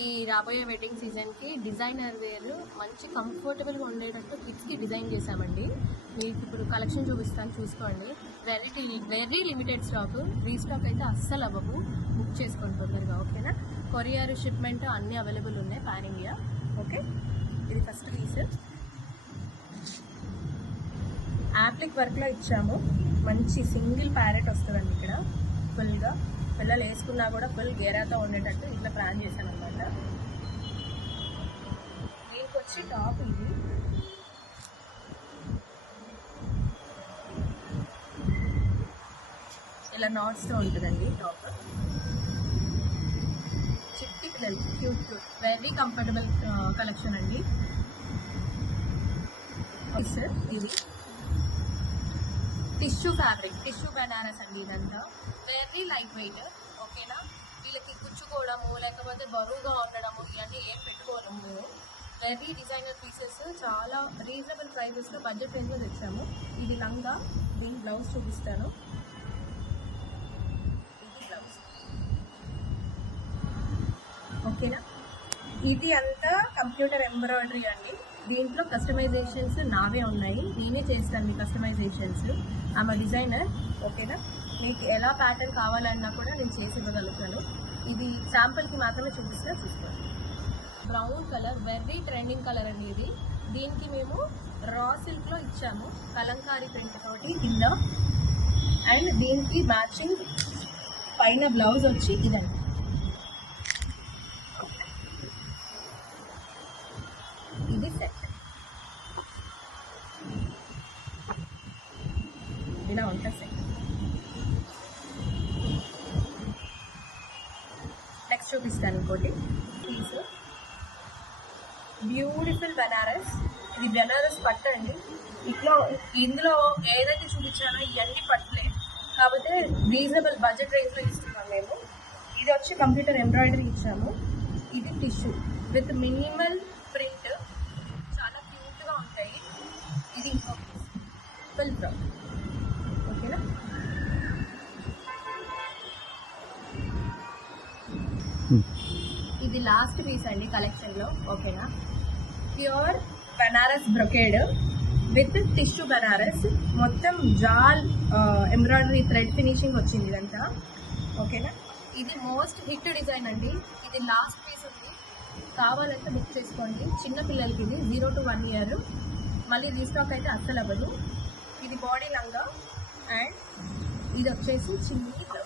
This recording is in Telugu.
ఈ రాబోయే వెడ్డింగ్ సీజన్కి డిజైనర్ వేర్ మంచి కంఫర్టబుల్గా ఉండేటట్టు కిడ్స్కి డిజైన్ చేశామండి. మీకు ఇప్పుడు కలెక్షన్ చూపిస్తాను, చూసుకోండి. వెరీ లిమిటెడ్ స్టాక్, రీస్టాక్ అయితే అస్సలు అవ్వవు. బుక్ చేసుకోండి తొందరగా, ఓకేనా? కొరియర్ షిప్మెంట్ అన్నీ అవైలబుల్ ఉన్నాయి పాన్ ఇండియా. ఓకే, ఇది ఫస్ట్ పీస్ యాప్లిక్ వర్క్లో ఇచ్చాము. మంచి సింగిల్ ప్యారెట్ వస్తుందండి ఇక్కడ. ఫుల్గా పిల్లలు వేసుకున్నా కూడా ఫుల్ గేరాతో ఉండేటట్టు ఇట్లా ప్లాన్ చేశాను అనమాట. దీనికి వచ్చి టాప్ ఇది. ఇలా నాట్స్తో ఉంటుందండి టాప్. చిట్టి పిల్లలకి cute cute very comfortable collection అండి. ఇది టిష్యూ ఫ్యాబ్రిక్, టిష్యూ బనారస్ అండి. ఇదంతా వెరీ లైట్ వెయిట్, ఓకేనా? వీళ్ళకి గుచ్చుకోవడము లేకపోతే బరువుగా ఉండడము ఇవన్నీ ఏం పెట్టుకోవడము. వెరీ డిజైనర్ పీసెస్, చాలా రీజనబుల్ ప్రైజెస్లో బడ్జెట్ రేంజ్లో తెచ్చాము. ఇది లంగా, దీని బ్లౌజ్ చూపిస్తాను. ఇది బ్లౌజ్, ఓకేనా? ఇది అంతా కంప్యూటర్ ఎంబ్రాయిడరీ అండి. దీంట్లో కస్టమైజేషన్స్ నావే ఉన్నాయి, నేనే చేస్తాను మీ కస్టమైజేషన్స్. ఆమె డిజైనర్, ఓకేనా? మీకు ఎలా ప్యాటర్న్ కావాలన్నా కూడా నేను చేసి ఇవ్వగలుగుతాను. ఇది శాంపుల్కి మాత్రమే చూపిస్తే చూసుకోండి. Brown colour very trending colour అండి ఇది. దీనికి మేము రా సిల్క్లో ఇచ్చాము కలంకారీ ప్రింట్ తోటి కింద. అండ్ దీనికి మ్యాచింగ్ పైన బ్లౌజ్ వచ్చి ఇదండి. ఇది సెట్ ఇలా ఉంటుంది సెట్. నెక్స్ట్ చూపిస్తాను ఇంకోటి పీస్. బ్యూటిఫుల్ బనారస్. ఇది బనారస్ పట్టు అండి. ఇందులో ఏదైతే చూపించానో ఇవన్నీ పట్టులే, కాకపోతే రీజనబుల్ బడ్జెట్ రేంజ్లో ఇస్తున్నాం మేము. ఇది వచ్చి కంప్యూటర్ ఎంబ్రాయిడరీ ఇచ్చాము. ఇది టిష్యూ విత్ మినిమల్ ప్రింట్, చాలా క్యూట్గా ఉంటాయి. ఇది ఇంకో ఫుల్ బ్రౌన్, ఓకేనా? ఇది లాస్ట్ పీస్ అండి కలెక్షన్లో, ఓకేనా? Pure Banaras brocade with tissue Banaras, మొత్తం జాల్ ఎంబ్రాయిడరీ థ్రెడ్ ఫినిషింగ్ వచ్చింది ఇదంతా, ఓకేనా? ఇది మోస్ట్ హిట్ డిజైన్ అండి. ఇది లాస్ట్ పీస్ ఉంది, కావాలంటే బుక్ చేసుకోండి. చిన్న పిల్లలకి ఇది 0 to 1 year. మళ్ళీ రీస్టాక్ అయితే అస్సలు అవ్వదు. ఇది బాడీ లంగా అండ్ ఇది వచ్చేసి చిన్ని బ్లౌజ్.